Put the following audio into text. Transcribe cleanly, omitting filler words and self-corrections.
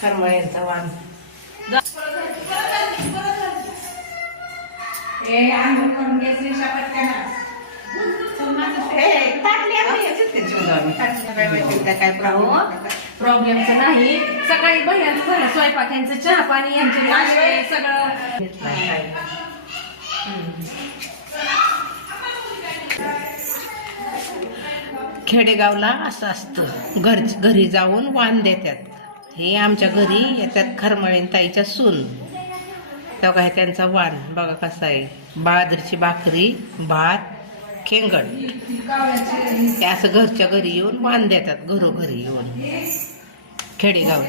खरमळ्यांचा वाण प्रॉब्लेमच नाही. सकाळी बहिणाचं झालं स्वयंपाक, यांचं चहा पाणी, यांचे नाश्ते सगळं. खेडेगावला असं असतं, घरी जाऊन वाण देतात. हे आमच्या घरी येतात खरमळीन ताईच्या सून, तेव्हा काय त्यांचा वाण बघा कसा आहे. बाजरीची भाकरी, भात, खेंगड, ते असं घरच्या घरी येऊन वाण देतात, घरोघरी येऊन खेडेगाव.